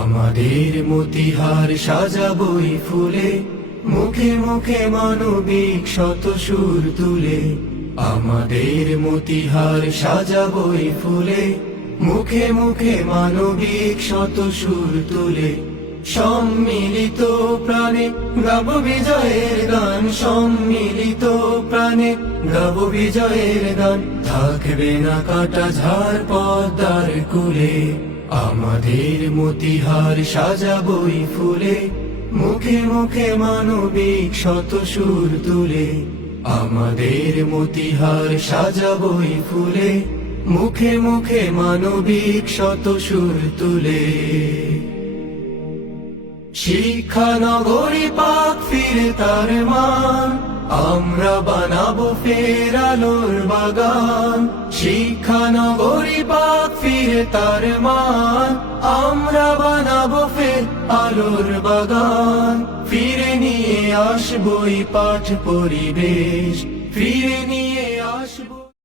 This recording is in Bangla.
আমাদের মতিহার সাজাবই ফুলে, মুখে মুখে মানবিক শত সুর তুলে। আমাদের মতিহার সাজাবই ফুলে, মুখে মুখে মানবিক শত সুর তুলে। সম্মিলিত প্রাণে গাব বিজয়ের গান, সম্মিলিত প্রাণে গাব বিজয়ের গান। থাকবে না কাটা ঝাড় পদ্মার কুলে, আমাদের মতিহার সাজাবই ফুলে, মুখে মুখে মানবিক শত সুর তুলে। আমাদের মতিহার সাজাবই ফুলে, মুখে মুখে মানবিক শত সুর তুলে। শিক্ষা নগরী পাক ফিরে তার মান, আমরা বানাবো ফের আলোর বাগান। শিক্ষা নগরী পাক ফিরে তার মান, আমরা বানাবো ফের আলোর বাগান। ফিরে নিয়ে আসবোই পাঠ পরিবেশ, ফিরে নিয়ে আসবো।